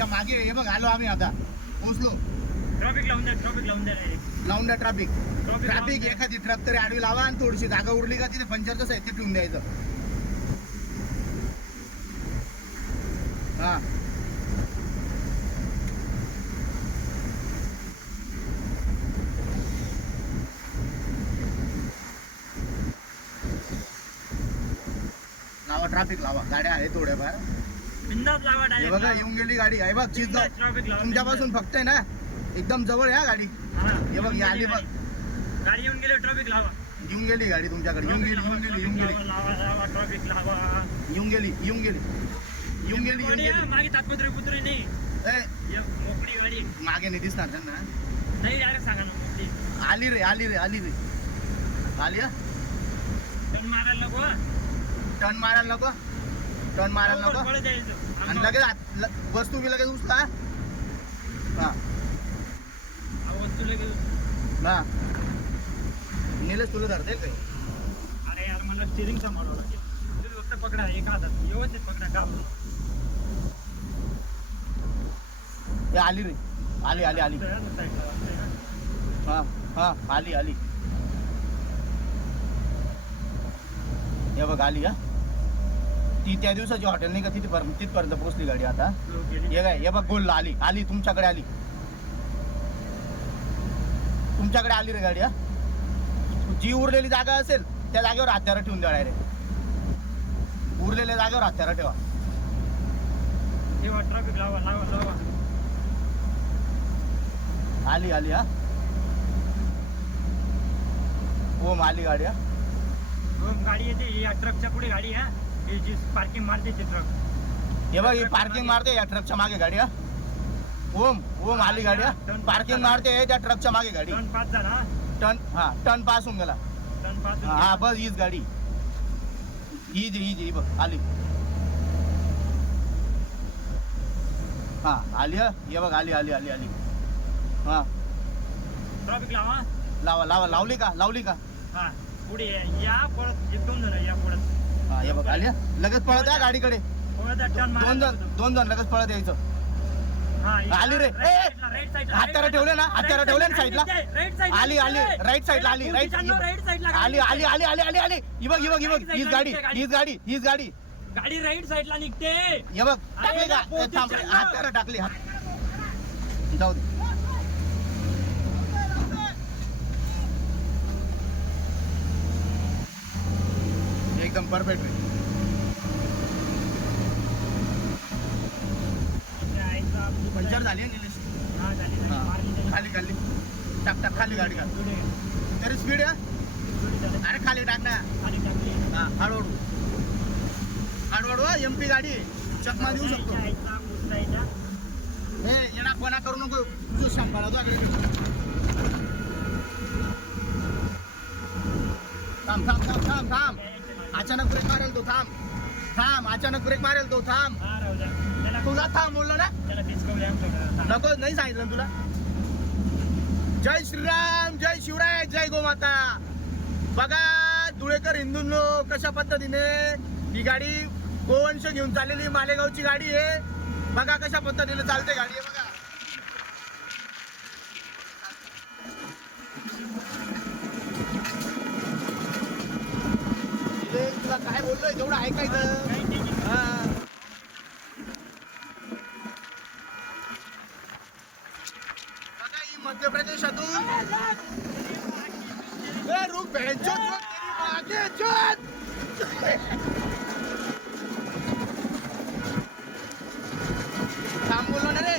आमच्या मागे हे बघ आलो आम्ही आता पोहोचलो. ट्रॅफिक लावून द्या लावून द्या ट्रॅफिक एखादी ट्रक तरी आडवी लावा आणि थोडीशी जागा उरली का तिथे पंचरचं साहित्य ठेवून द्यायचं. हा लावा ट्रॅफिक लावा. गाड्या आहेत थोड्याफार बिंदास लावा हे डायरेक्ट. बघा येऊन गेली गाडी आहे बघ. चीज ट्रॅफिक लावा तुमच्यापासून फक्त आहे ना एकदम जवळ आहे गाडी. हे बघ आली बघ गाडी येऊन गेली. ट्रॅफिक लावा. येऊन गेली गाडी तुमच्याकडे. येऊन गेली लावा ट्रॅफिक लावा. येऊन गेली मागे तात्पुत्री कुत्री नाही. मोकळी गाडी मागे नाही दिसणार त्यांना. नाही डायरेक्ट सांगा ना मोकळी. आली रे आली हा टर्न मारायला नको. टर्न मारायला नको पळत जायचं. आणि लगेच वस्तू की लगेच उचला. हा वस्तू लगेच. हा निलेश तुला धरते काय. अरे यार मला स्टिअरिंग सांभाळावं लागेल. तुम्ही फक्त पकडा एका हातात व्यवस्थित पकडा. का आली रे आली हा आली हे बघ आली. हा ती त्या दिवसाची हॉटेल नाही का तिथपर्यंत पोहोचली गाडी. आता हे काय हे बघ गोल आली तुमच्याकडे आली रे गाडी. हा जी उरलेली जागा असेल त्या जागेवर हत्यारं ठेवून द्या रे. उरलेल्या जागेवर हत्यारं ठेवा. ट्रॅफिक लावा. आली हा ओम आली गाडी. हा गाडी येते या ट्रकच्या पुढे गाडी आहे. जी पार्किंग मारते ते ट्रक. हे बघ ही पार्किंग मारते या ट्रकच्या मागे गाडी. हा ओम आली गाडी. हा पार्किंग मारते त्या ट्रकच्या मागे गाडी. टर्न पास झाला. टर्न पास होऊन गेला. हा बस हीच गाडी ही बघ आली. हा आली. हे बघ आली हा ट्रॅफिक लावा. लावली का. हा पुढे या पळत. एक दोन जण या पळत. हा हे बघ आली. लगेच पळत आहे गाडीकडे. दोन जण लगेच पळत यायचं. आली रे. हत्यारं ठेवले ना साईडला. आली राईट साईडला आली. ही बघ हीच गाडी. गाडी राईट साईडला निघते. हे बघ टाकले का हत्यारं टाकली. जाऊ दे. एकदम परफेक्ट. पंचर झाली निलेश. खाली टाक खाली गाडी का तरी स्पीड. अरे खाली टाक ना. हा हळूहळू MP गाडी चकमा देऊ शकतो. हे येणार कोणा करू नको. तुझं सांभाळा थांब. अचानक ब्रेक मारेल तो. थांब. तुला थांब बोललो ना. नको नाही सांगितलं तुला. जय श्रीराम, जय शिवराय, जय गोमाता. बघा धुळेकर हिंदूंनो कशा पद्धतीने ही गाडी गोवंश घेऊन चाललेली मालेगावची गाडी आहे. बघा कशा पद्धतीने चालते गाडी आहे. बघा तुला काय बोललोय तेवढं ऐकायचं. बघा ही मध्य प्रदेशातून थांब बोललो ना रे.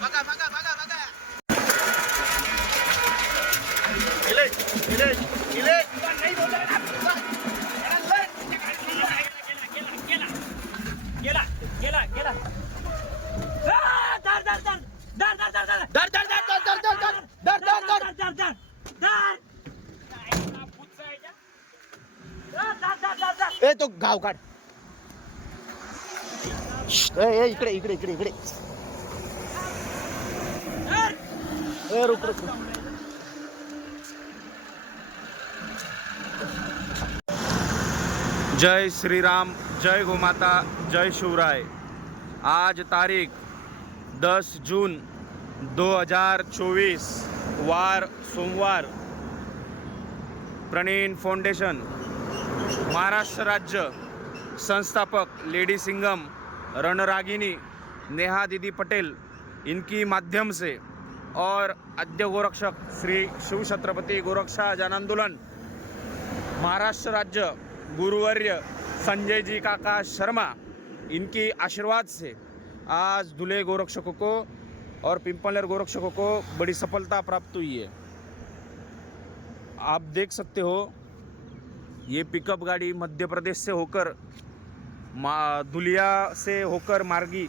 बघा गेला. ए तो गाव काढ. इकडे रुक रुक रुक. जय श्रीराम, जय गोमाता, जय शिवराय. आज तारीख 10 जून 2024 वार सोमवार. प्रणीन फाउंडेशन महाराष्ट्र राज्य संस्थापक लेडी सिंघम रणरागिनी नेहा दीदी पटेल इनकी माध्यम से और आद्य गोरक्षक श्री शिव छत्रपति गोरक्षा जन आंदोलन महाराष्ट्र राज्य गुरुवर्य संजय जी काका शर्मा इनकी आशीर्वाद से आज धुले गोरक्षकों को और पिंपलनेर गोरक्षकों को बड़ी सफलता प्राप्त हुई है. आप देख सकते हो ये पिकअप गाड़ी मध्य प्रदेश से होकर धुलिया से होकर मार्गी